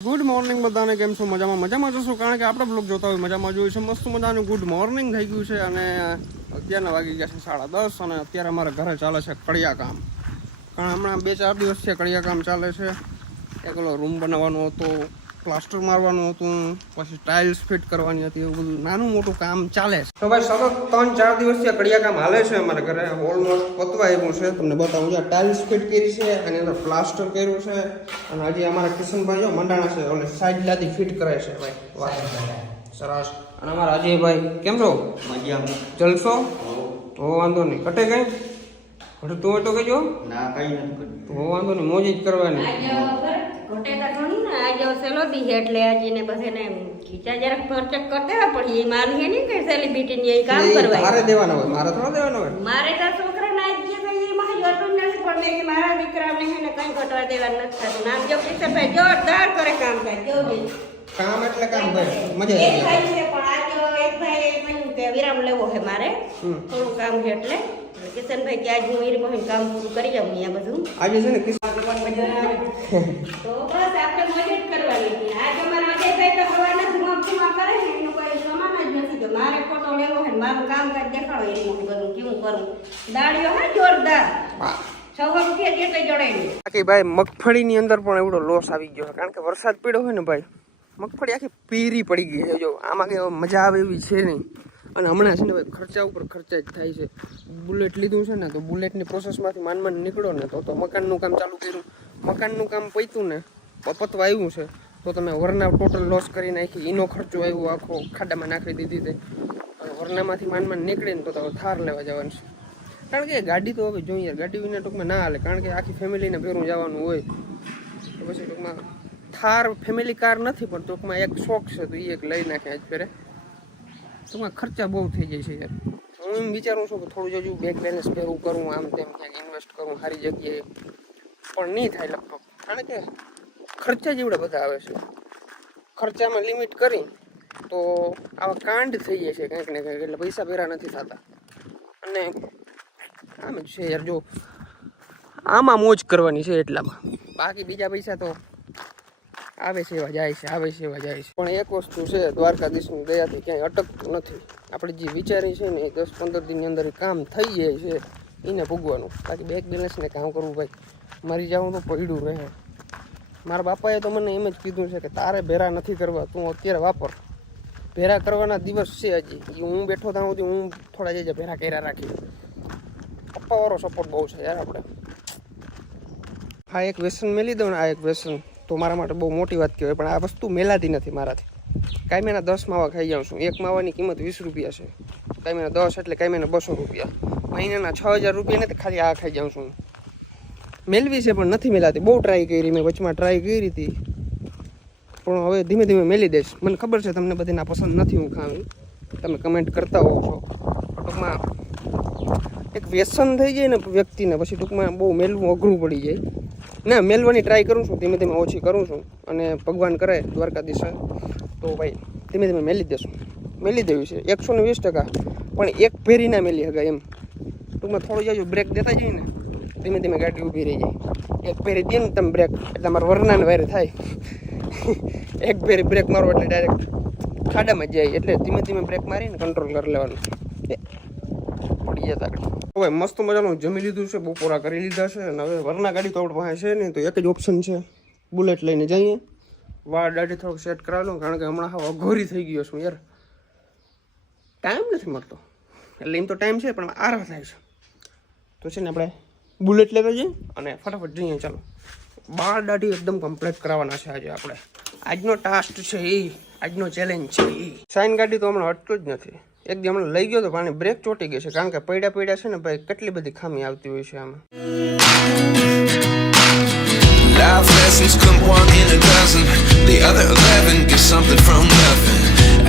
Good morning બધાને, કેમ છો? મજામાં? મજામાં જશો કારણ કે આપણે બ્લોગ જોતા હોય, મજામાં જોયું છે. મસ્ત મજાનું ગુડ મોર્નિંગ થઈ ગયું છે અને અત્યારના વાગી ગયા છે સાડા દસ અને અત્યારે અમારા ઘરે ચાલે છે કડિયા કામ કારણ હમણાં બે ચાર દિવસથી કડિયા કામ ચાલે છે. એક રૂમ બનાવવાનો હતો. પ્લાસ્ટર મારવાનું હતું પછી ટાઇલ્સ ફિટ કરવાની હતી એવું બધું નાનું મોટું કામ ચાલે છે. તો ભાઈ સતત ત્રણ ચાર દિવસથી કડિયા કામ હાલે છે અમારા ઘરે. ઓલમોસ્ટ પતવા આવ્યું છે. તમને બતાવું છે ટાઇલ્સ ફિટ કરી છે અને અંદર પ્લાસ્ટર કર્યું છે. અને હજી અમારા કિશનભાઈ જો મંડાણા છે ઓલે સાઈડ લાદી ફિટ કરે છે ભાઈ. વાહ સરસ. અને અમારા અજયભાઈ કેમ છો? મજામાં. જલસો તો વાંધો નહીં. કટે કઈ? ઘટતું હોય તો કહેજો. ના કઈ નથી તો વાંધો નહીં મોજ જ કરવાની. ઘટેતા ઘણી ને આજે સેલો દી એટલે આજે ને બધે ને ખીચા જરાક ફરચક કરતા એ મારી હે કે સેલિબ્રિટી ની કામ કરવા હોય મારે થોડા દેવાના હોય. મારે તો છોકરા ના જે કઈ એમાં જોતું નથી પણ મેં મારા દીકરાને હે ને કઈ ઘટવા દેવા નથી થતું. નામ જો કિશનભાઈ જોરદાર કરે કામ થાય જો કામ એટલે કામ ભાઈ મજા એક આવી છે પણ આજે એક ભાઈ કહ્યું કે વિરામ લેવો છે મારે. થોડું કામ છે એટલે. કિશન કિશનભાઈ કે આજ હું કામ પૂરું કરી જાઉં અહીંયા બધું. આજે છે ને કિશન તો બસ આપણે મજા જ કરવાની છે આજ અજય ભાઈ તો સવારના ધુમા ધુમા કરે ને એનું કોઈ સમાન જ નથી. જો મારે ફોટો લેવો હોય મારું કામકાજ દેખાડો એનું હું કરું કેવું કરું. દાડીઓ હા જોરદાર. બાકી ભાઈ મગફળીની અંદર પણ એવડો લોસ આવી ગયો કારણ કે વરસાદ પડ્યો હોય ને ભાઈ મગફળી આખી પીરી પડી ગઈ છે. જો આમાં કે મજા આવે એવી છે નહીં. અને હમણાં છે ને ભાઈ ખર્ચા ઉપર ખર્ચા જ થાય છે. બુલેટ લીધું છે ને તો બુલેટની પ્રોસેસમાંથી માનમાં માંડ નીકળો ને તો તો મકાનનું કામ ચાલુ કર્યું. મકાનનું કામ પૈતું ને પતવા આવ્યું છે, તો તમે વરના ટોટલ લોસ કરી નાખી એનો ખર્ચો આવ્યો, આખો ખાડામાં નાખી દીધી તે. વરનામાંથી માન માંડ નીકળીને તો તમે થાર લેવા જવાનું છે. કારણ કે ગાડી તો હવે જોઈએ, ગાડી વિના ટૂંકમાં ના હાલે, કારણ કે આખી ફેમિલીને ભેરું જવાનું હોય. તો પછી ટૂંકમાં થાર ફેમિલી કાર નથી, પણ ટૂંકમાં એક શોખ છે તો એ એક લઈ નાખે આજ ફેરે ટૂંકમાં ખર્ચા બહુ થઈ જાય છે યાર. હું એમ વિચારું છું કે થોડું હજુ બેંક બેલેન્સ પહેરું કરું, આમ તેમ ક્યાંક ઇન્વેસ્ટ કરું, સારી જગ્યાએ. પણ નહીં થાય લગભગ. કારણ કે ખર્ચા જ એવડા બધા આવે છે. ખર્ચામાં લિમિટ કરી તો આવા કાંડ થઈ જાય છે કંઈક ને કંઈક, એટલે પૈસા ભેરા નથી થતા. અને આમ જ છે યાર, જો આમાં મોજ કરવાની છે એટલામાં. બાકી બીજા પૈસા તો આવે છે એવા જાય છે, આવે છે એવા જાય છે. પણ એક વસ્તુ છે, દ્વારકાધીશની દયાથી ક્યાંય અટકતું નથી. આપણે જે વિચારી છે ને, એ દસ પંદર દિનની અંદર કામ થઈ જાય છે, એને ભોગવાનું બાકી બેક બેલેન્સને કામ કરવું ભાઈ, મરી જવું તો પડ્યું રહે. મારા બાપાએ તો મને એમ જ કીધું છે કે તારે ભેરા નથી કરવા, તું અત્યારે વાપર. ભેરા કરવાના દિવસ છે હજી. એ હું બેઠો ત્યાં સુધી હું થોડા જે ભેરા કર્યા રાખી પપ્પાવાળો સપોર્ટ બહુ છે યાર આપણે આ એક વ્યસન મેલી દઉં ને, આ એક વ્યસન. તો મારા માટે બહુ મોટી વાત કહેવાય, પણ આ વસ્તુ મેલાતી નથી મારાથી. કાંઈ દસ માવા ખાઈ જાઉં છું. એક માવાની કિંમત વીસ રૂપિયા છે. કાંઈ દસ એટલે કાંઈ બસો રૂપિયા. મહિનાના છ હજાર રૂપિયા નથી, ખાલી આ ખાઈ જાઉં છું. મેળવી છે, પણ નથી મેલાતી. બહુ ટ્રાય કરી, મેં વચમાં ટ્રાય કરી હતી. પણ હવે ધીમે ધીમે મેલી દઈશ. મને ખબર છે, તમને બધીના પસંદ નથી હું ખાવી. તમે કમેન્ટ કરતા હોવ છો. ટૂંકમાં એક વ્યસન થઈ જાય ને વ્યક્તિને, પછી ટૂંકમાં બહુ મેલવું અઘરું પડી જાય. ના મેલવાની ટ્રાય કરું છું, ધીમે ધીમે ઓછી કરું છું અને ભગવાન કરે દ્વારકાધીશ તો ભાઈ, ધીમે ધીમે મેલી દેશું. મેલી દેવી છે. એકસો ને વીસ ટકા. પણ એક ફેરી ના મેલી હગા એમ. ટૂંકમાં થોડું જાજુ બ્રેક દેતા જઈએ ને, ધીમે ધીમે ગાડી ઊભી રહી જાય. એક ફેરી દે ને તમે બ્રેક એટલે મારું વરનાને વારે થાય. એક ફેરી બ્રેક મારો એટલે ડાયરેક્ટ ખાડામાં જાય. એટલે ધીમે ધીમે બ્રેક મારીને કંટ્રોલ કરી લેવાનું. એ જતા આગળ. હવે મસ્ત મજાનું જમી લીધું છે બપોરા કરી લીધા છે, અને હવે વરના ગાડી તો આપણી પાસે છે નહીં, તો એક જ ઓપ્શન છે બુલેટ લઈને જઈએ. વાળ દાઢી થોડુંક સેટ કરાવી લઉં, કારણ કે હમણાં હવે અઘોરી થઈ ગયો છું યાર. ટાઈમ નથી મળતો. એટલે એમ તો ટાઈમ છે, પણ આરામ થાય છે. તો છે ને આપણે બુલેટ લેતા જઈએ, અને ફટાફટ જઈએ, ચાલો. બાળ દાઢી એકદમ કમ્પ્લીટ કરાવવાના છે આજે આપણે. આજનો ટાસ્ક છે એ, આજનો ચેલેન્જ છે એ. સાઈન ગાડી તો હમણાં અટતું જ નથી. એક દી હમણાં લઈ ગયો તો પાણી બ્રેક ચોટી ગઈ છે કારણ કે પૈડા પૈડા છે ને ભાઈ કેટલી બધી ખામી આવતી હોય છે આમાં Life lessons come one in a dozen. The other eleven get something from nothing.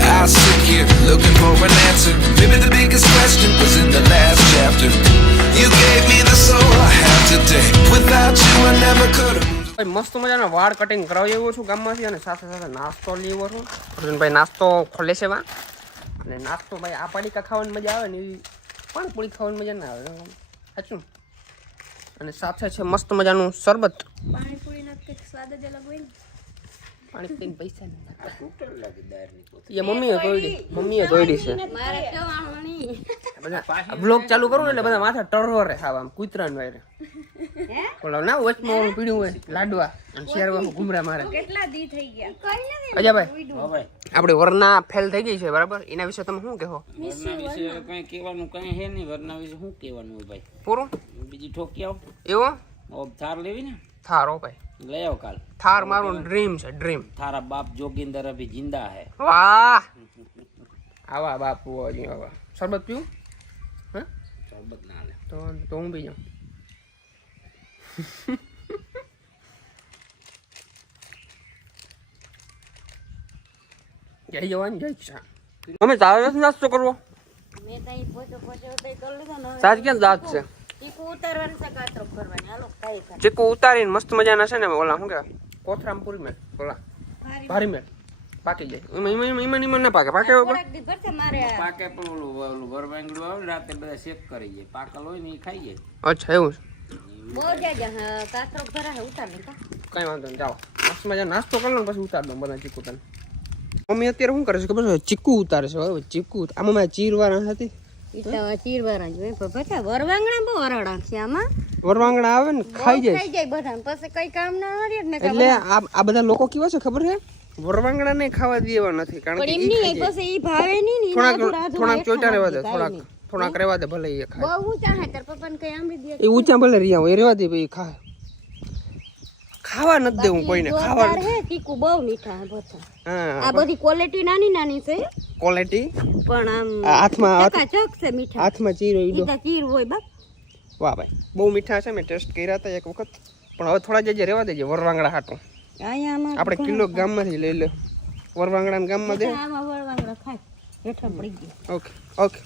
I sit here looking for an answer. Maybe the biggest question was in the last chapter. You gave me the soul I have today. Without you, I never could have. ભાઈ મસ્ત મજાનો વાળ cutting કરાવી આવ્યો છું ગામમાંથી અને સાથે સાથે નાસ્તો લેવો છું અર્જુનભાઈ નાસ્તો ખોલે છે વા અને નાસ્તો ભાઈ આ પાડીકા ખાવાની મજા આવે ને એવી પાણીપુરી ખાવાની મજા ના આવે. સાચું? અને સાથે છે મસ્ત મજાનું શરબત. પાણીપુરીનો કંઈક સ્વાદ જ અલગ હોય ને. પાણી પીને પૈસા નથી. એ મમ્મીએ દોડી મમ્મીએ દોડી છે. બધા બ્લોગ ચાલુ કરું ને એટલે બધા માથા ટરવરે ખાવા આમ કૂતરાને વાયરે. ઓલા ના વચમાં ઓલું પીડ્યું હોય લાડવા. અને શેરવા ઘુમરા મારે. કેટલા દી થઈ ગયા? અજાભાઈ આપણે વરના ફેલ થઈ ગઈ છે બરાબર? એના વિશે તમે શું કહો વિશે કઈ કહેવાનું કઈ હે નહીં વરના વિશે શું કહેવાનું હોય ભાઈ? પૂરું? બીજી ઠોકી આવો. એવો? ઓબ થાર લેવી ને? થાર ઓ ભાઈ. લઈ આવો કાલ. થાર મારું ડ્રીમ છે ડ્રીમ થારા બાપ જોગિંદર અભી જિંદા હે. વાહ! આવા બાપુ આવા. શરબત પીવું? હા? શરબત ના લે. તો તો હું પી જાઉં. જય જવાન જય કિસાન. અમે તારે નથી નાસ્તો કરવો? સાજ ક્યાં દાંત છે? ચીકુ ઉતારીને મસ્ત મજાના છે ને ઓલા શું કોથરામ પૂરી મેળ ઓલા. ભારી મેળ પાકી જાય. એમાં એમાં એમાં એમાં એમાં ના પાકે. પાકે. પાકે પણ ઓલું ઓલું વરવાંગડું આવે રાતે બધા શેક કરી જાય. પાકલ હોય ને એ ખાઈ જાય. અચ્છા એવું છે. કઈ વાંધો નહીં જાઓ. મસ્ત મજા નાસ્તો કરી લો પછી ઉતાર દો બધા ચીકુ તને. મમ્મી અત્યારે શું કરે છે ખબર છે? ચીકુ ઉતારે છે હવે ચીકુ આમાં મેં ચીરવાના હતી. ચીરવાના જ બધા વરવાંગણા બહુ હરડા છે આમાં. વરવાંગણા આવે ને ખાઈ જાય ખાઈ જાય બધા પછી કઈ કામ ના એટલે આ બધા લોકો કેવા છે ખબર છે? વરવાંગણા ને ખાવા દેવા નથી કારણ કે. પછી ભાવે નહીં થોડાક થોડાક ચોટા રહેવા દે થોડાક. થોડાક રહેવા દે ભલે એ ખાય. બહુ ઊંચા હે તાર પપ્પાને કઈ આંબળી દે એ ઊંચા ભલે રહ્યા હોય રેવા દે ભાઈ ખાય. ખાવા નથી દેવું કોઈને ખાવા હે કીકુ બહુ મીઠા હે બધા હા આ બધી ક્વોલિટી નાની નાની છે. ક્વોલિટી પણ આમ હાથમાં હાથ- ચકાચક છે મીઠા. હાથમાં ચીરો હોય ઈ તો ચીર હોય બાપ વાહ ભાઈ બહુ મીઠા છે મેં ટેસ્ટ કર્યા હતા એક વખત. પણ હવે થોડા જજે રહેવા દેજે વરવાંગડા હાટું. આપણે કિલો ગામમાંથી લઈ લે વરવાંગડા ગામમાં દે. આમાં વળવાંગડા ખાય. હેઠા પડી ગયું. Okay okay.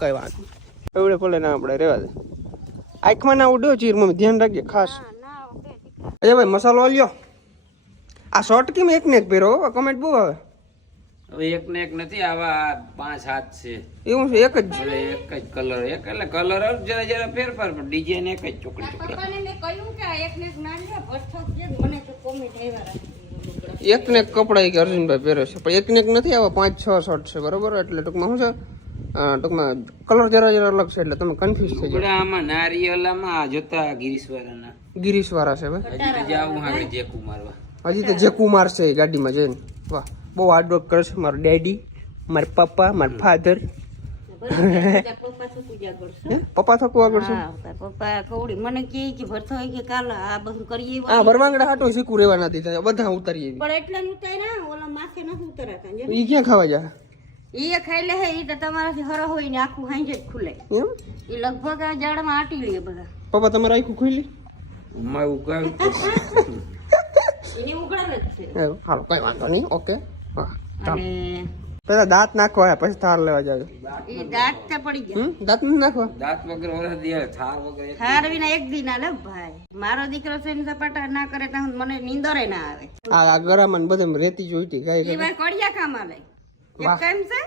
કઈ વાત નહીં. એવડે ભલે ના આપણે રહેવા દે. આંખમાં ના ઉડ્યો ચીર મમ્મી ધ્યાન રાખજે ખાસ. અરે ભાઈ મસાલો લ્યો આ શોર્ટ કેમ એક ને એક પહેરો? કમેન્ટ બહુ આવે. હવે એક ને એક નથી આવા પાંચ હાથ છે. એવું છે એક જ એક જ કલર એક એટલે કલર જરા જરા ફેરફાર પણ ડિઝાઇન એક જ ચોકડી ચોકડી. કહ્યું કે એક ને એક ના લે ભઠ્ઠો છે જ. મને તો કોમેન્ટ એક ને એક કપડા કે અર્જુનભાઈ પહેરે છે પણ એક ને એક નથી આવા પાંચ છ શર્ટ છે બરોબર? એટલે ટૂંકમાં શું છે? ટૂંકમાં કલર જરા જરા અલગ છે એટલે તમે કન્ફ્યુઝ થઈ જાઓ. આમાં નારિયેલામાં આ જોતા ગિરીશવાળાના. ગિરીશવાળા છે ભાઈ હજી તો જાવું હારે જેકુ મારવા. હજી તો જેકુ મારશે છે ગાડીમાં જઈને. વાહ બહુ હાર્ડ વર્ક કરશે મારો ડેડી મારા પપ્પા મારા ફાધર પપ્પા થકું આગળ છે? પપ્પા કવડી મને કહે કે ભરતો હોય કે કાલ આ બધું કરીએ આ વરવાંગડા હાટો શીખું રહેવા નથી બધા ઉતારીએ પણ એટલે ઉતાર્યા ઓલા માથે નથી ઉતરાતા જો. ક્યાં ખાવા જાય? ઈ ખાઈ લે હે ઈ તો તમારાથી હરો હોય ને આખું હાંજે જ ખુલે. એમ? ઈ લગભગ આ જાડમાં આટી લે બધા. પપ્પા તમારે આખું ખુલી ઉમા ઉગાવ્યું એની ઉઘડાવે જ છે. હાલો કઈ વાંધો નહીં ઓકે. હા અને પેલા દાંત નાખવા હે, પછી થાર લેવા જાવ. એ દાંત તો પડી ગયા. હમ દાંત ન નાખવા? દાંત વગર વરસ દે થાર વગર એક હાર વિના એક દી ના લે ભાઈ. મારો દીકરો છે ને સપાટા ના કરે તો મને નીંદરે ના આવે. આ આ ગરામાં ને બધે રેતી જોઈતી કઈ કઈ ભાઈ કડિયા કામ આલે કેમ છે